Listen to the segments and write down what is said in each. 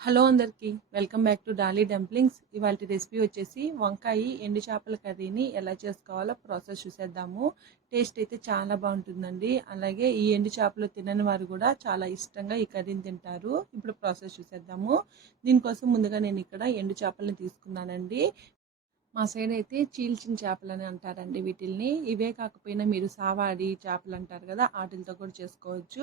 Hello అందరికీ welcome back to Dolly dumplings. ఇవాళ recipe వచ్చేసి వంకాయ ఎండు చేపల కర్రీని ఎలా చేసుకోవాలో ప్రాసెస్ చూసేద్దాము. టేస్ట్ అయితే చాలా బాగుంటుందండి. అలాగే ఈ ఎండు చేపలు తినని వారు కూడా చాలా ఇష్టంగా ఈ కర్రీని తింటారు. ఇప్పుడు ప్రాసెస్ చూసేద్దాము. దీనికోసం ముందుగా నేను ఇక్కడ ఎండు చేపలను తీసుకున్నానండి. మా సైడ్ అయితే చీల్చిన చేపలని అంటారండి వీటిల్ని. ఇవే కాకపోయినా మీరు సావాడి చేపలు అంటారు కదా, వాటితో కూడా చేసుకోవచ్చు.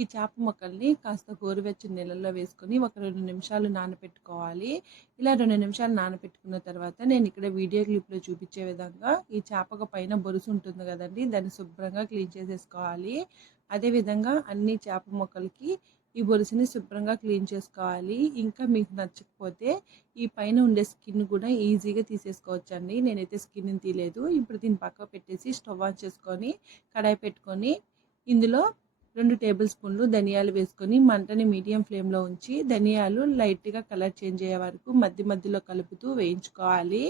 ఈ చేప ముక్కల్ని కాస్త గోరువెచ్చని నీళ్ళల్లో వేసుకొని ఒక 2 నిమిషాలు నానబెట్టుకోవాలి. ఇలా 2 నిమిషాలు నానబెట్టుకున్న తర్వాత నేను ఇక్కడ వీడియో క్లిప్లో చూపించే విధంగా ఈ చేపకు పైన బొరుసు ఉంటుంది కదండి, దాన్ని శుభ్రంగా క్లీన్ చేసేసుకోవాలి. అదేవిధంగా అన్ని చేప ముక్కలకి ఈ బొరుసుని శుభ్రంగా క్లీన్ చేసుకోవాలి. ఇంకా మీకు నచ్చకపోతే ఈ పైన ఉండే స్కిన్ కూడా ఈజీగా తీసేసుకోవచ్చండి. నేనైతే స్కిన్ తీయలేదు. ఇప్పుడు దీన్ని పక్కకు పెట్టేసి స్టవ్ ఆన్ చేసుకొని కడాయి పెట్టుకొని ఇందులో 2 టేబుల్ స్పూన్లు ధనియాలు వేసుకొని మంటని మీడియం ఫ్లేమ్లో ఉంచి ధనియాలు లైట్గా కలర్ చేంజ్ అయ్యే వరకు మధ్యలో కలుపుతూ వేయించుకోవాలి.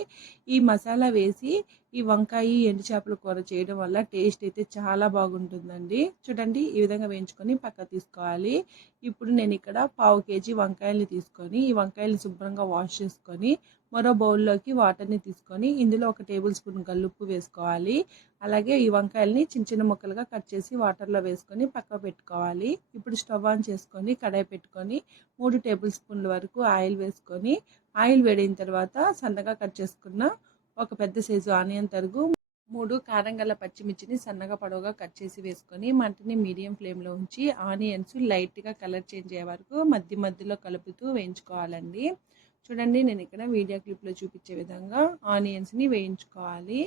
ఈ మసాలా వేసి ఈ వంకాయ ఎండు చేపల కూర చేయడం వల్ల టేస్ట్ అయితే చాలా బాగుంటుందండి. చూడండి, ఈ విధంగా వేయించుకొని పక్క తీసుకోవాలి. ఇప్పుడు నేను ఇక్కడ 1/2 కేజీ వంకాయల్ని తీసుకొని ఈ వంకాయల్ని శుభ్రంగా వాష్ చేసుకొని మరో బౌల్లోకి వాటర్ని తీసుకొని ఇందులో 1 టేబుల్ స్పూన్ గల్లుప్పు వేసుకోవాలి. అలాగే ఈ వంకాయల్ని చిన్న ముక్కలుగా కట్ చేసి వాటర్లో వేసుకొని పక్క పెట్టుకోవాలి. ఇప్పుడు స్టవ్ ఆన్ చేసుకొని కడాయి పెట్టుకొని 3 టేబుల్ స్పూన్ల వరకు ఆయిల్ వేసుకొని ఆయిల్ వేడిన తర్వాత సన్నగా కట్ చేసుకున్న ఒక పెద్ద సైజు ఆనియన్ తరుగు, 3 కారం గల పచ్చిమిర్చిని సన్నగా పొడవుగా కట్ చేసి వేసుకొని మంటని మీడియం ఫ్లేమ్లో ఉంచి ఆనియన్స్ లైట్గా కలర్ చేంజ్ అయ్యే వరకు మధ్యలో కలుపుతూ వేయించుకోవాలండి. చూడండి, నేను ఇక్కడ వీడియో క్లిప్లో చూపించే విధంగా ఆనియన్స్ని వేయించుకోవాలి.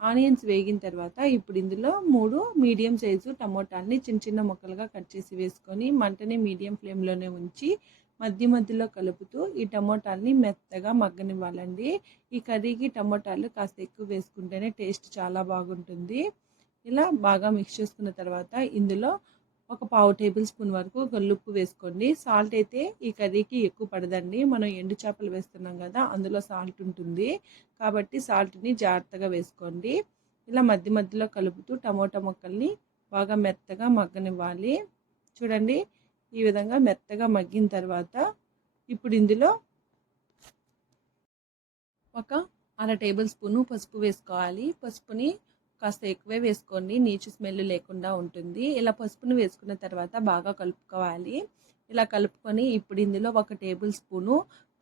ఆనియన్స్ వేగిన తర్వాత ఇప్పుడు ఇందులో 3 మీడియం సైజు టమోటాలని చిన్న ముక్కలుగా కట్ చేసి వేసుకొని మంటని మీడియం ఫ్లేమ్లోనే ఉంచి మధ్యలో కలుపుతూ ఈ టమోటాలని మెత్తగా మగ్గనివ్వాలండి. ఈ కర్రీకి టమోటాలు కాస్త ఎక్కువ వేసుకుంటేనే టేస్ట్ చాలా బాగుంటుంది. ఇలా బాగా మిక్స్ చేసుకున్న తర్వాత ఇందులో ఒక 1/2 టేబుల్ స్పూన్ వరకు గల్లుప్పు వేసుకోండి. సాల్ట్ అయితే ఈ కర్రీకి ఎక్కువ పడదండి. మనం ఎండు చేపలు వేస్తున్నాం కదా, అందులో సాల్ట్ ఉంటుంది కాబట్టి సాల్ట్ని జాగ్రత్తగా వేసుకోండి. ఇలా మధ్యలో కలుపుతూ టమోటా ముక్కల్ని బాగా మెత్తగా మగ్గనివ్వాలి. చూడండి, ఈ విధంగా మెత్తగా మగ్గిన తర్వాత ఇప్పుడు ఇందులో ఒక 1/2 టేబుల్ స్పూను పసుపు వేసుకోవాలి. పసుపుని కాస్త ఎక్కువే వేసుకోండి, నీచు స్మెల్ లేకుండా ఉంటుంది. ఇలా పసుపుని వేసుకున్న తర్వాత బాగా కలుపుకోవాలి. ఇలా కలుపుకొని ఇప్పుడు ఇందులో 1 టేబుల్ స్పూను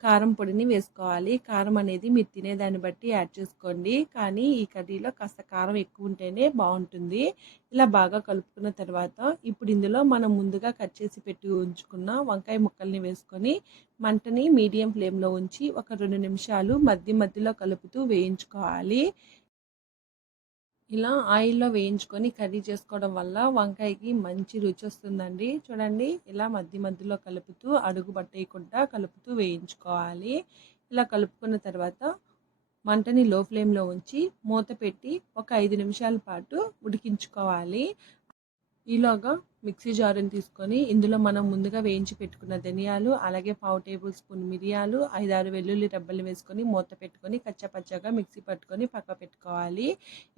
కారం పొడిని వేసుకోవాలి. కారం అనేది మీరు తినేదాన్ని బట్టి యాడ్ చేసుకోండి, కానీ ఈ కర్రీలో కాస్త కారం ఎక్కువ ఉంటేనే బాగుంటుంది. ఇలా బాగా కలుపుకున్న తర్వాత ఇప్పుడు ఇందులో మనం ముందుగా కట్ చేసి పెట్టి ఉంచుకున్న వంకాయ ముక్కల్ని వేసుకొని మంటని మీడియం ఫ్లేమ్లో ఉంచి ఒక 2 నిమిషాలు మధ్యలో కలుపుతూ వేయించుకోవాలి. ఇలా ఆయిల్లో వేయించుకొని కర్రీ చేసుకోవడం వల్ల వంకాయకి మంచి రుచి వస్తుందండి. చూడండి, ఇలా మధ్యలో కలుపుతూ అడుగు పట్టేయకుండా కలుపుతూ వేయించుకోవాలి. ఇలా కలుపుకున్న తర్వాత మంటని లో ఫ్లేమ్లో ఉంచి మూత పెట్టి ఒక 5 నిమిషాల పాటు ఉడికించుకోవాలి. ఈలోగా మిక్సీ జారుని తీసుకొని ఇందులో మనం ముందుగా వేయించి పెట్టుకున్న ధనియాలు, అలాగే 1/2 టేబుల్ స్పూన్ మిరియాలు, 5-6 వెల్లుల్లి రెబ్బలు వేసుకొని మూత పెట్టుకొని కచ్చపచ్చగా మిక్సీ పట్టుకొని పక్క పెట్టుకోవాలి.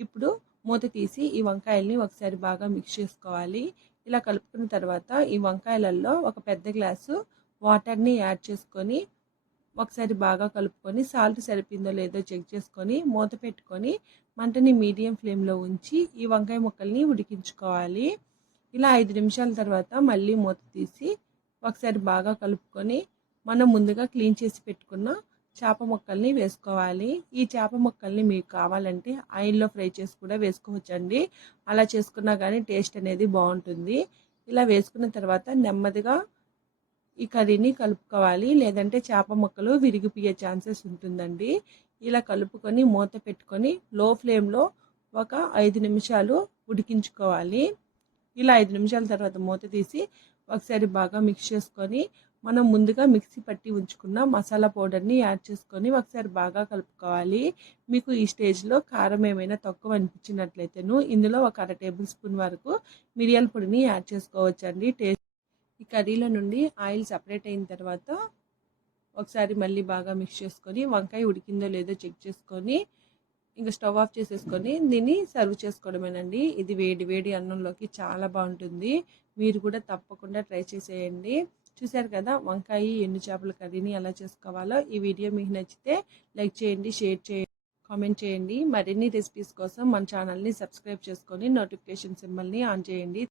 ఇప్పుడు మూత తీసి ఈ వంకాయల్ని ఒకసారి బాగా మిక్స్ చేసుకోవాలి. ఇలా కలుపుకున్న తర్వాత ఈ వంకాయలలో ఒక పెద్ద గ్లాసు వాటర్ని యాడ్ చేసుకొని ఒకసారి బాగా కలుపుకొని సాల్ట్ సరిపోయిందో లేదో చెక్ చేసుకొని మూత పెట్టుకొని మంటని మీడియం ఫ్లేమ్లో ఉంచి ఈ వంకాయ ముక్కల్ని ఉడికించుకోవాలి. ఇలా 5 నిమిషాల తర్వాత మళ్ళీ మూత తీసి ఒకసారి బాగా కలుపుకొని మనం ముందుగా క్లీన్ చేసి పెట్టుకున్న చేప ముక్కల్ని వేసుకోవాలి. ఈ చేప ముక్కల్ని మీకు కావాలంటే ఆయిల్లో ఫ్రై చేసి కూడా వేసుకోవచ్చండి. అలా చేసుకున్నా కానీ టేస్ట్ అనేది బాగుంటుంది. ఇలా వేసుకున్న తర్వాత నెమ్మదిగా ఈ కర్రీని కలుపుకోవాలి, లేదంటే చేప ముక్కలు విరిగిపోయే ఛాన్సెస్ ఉంటుందండి. ఇలా కలుపుకొని మూత పెట్టుకొని లో ఫ్లేమ్లో ఒక 5 నిమిషాలు ఉడికించుకోవాలి. ఇలా 5 నిమిషాల తర్వాత మూత తీసి ఒకసారి బాగా మిక్స్ చేసుకొని మనం ముందుగా మిక్సీ పట్టి ఉంచుకున్న మసాలా పౌడర్ని యాడ్ చేసుకొని ఒకసారి బాగా కలుపుకోవాలి. మీకు ఈ స్టేజ్లో కారం ఏమైనా తక్కువ అనిపించినట్లయితేను ఇందులో ఒక 1/2 టేబుల్ స్పూన్ వరకు మిరియాల పొడిని యాడ్ చేసుకోవచ్చండి. ఈ కర్రీలో నుండి ఆయిల్ సపరేట్ అయిన తర్వాత ఒకసారి మళ్ళీ బాగా మిక్స్ చేసుకొని వంకాయ ఉడికిందో లేదో చెక్ చేసుకొని ఇంకా స్టవ్ ఆఫ్ చేసేసుకొని దీన్ని సర్వ్ చేసుకోవడమేనండి. ఇది వేడి వేడి అన్నంలోకి చాలా బాగుంటుంది. మీరు కూడా తప్పకుండా ట్రై చేసేయండి. చూశారు కదా వంకాయ ఎండు చేపల కర్రీని ఎలా చేసుకోవాలో. ఈ వీడియో మీకు నచ్చితే లైక్ చేయండి, షేర్ చేయండి, కామెంట్ చేయండి. మరిన్ని రెసిపీస్ కోసం మన ఛానల్ని సబ్స్క్రైబ్ చేసుకొని నోటిఫికేషన్ సింబల్ని ఆన్ చేయండి.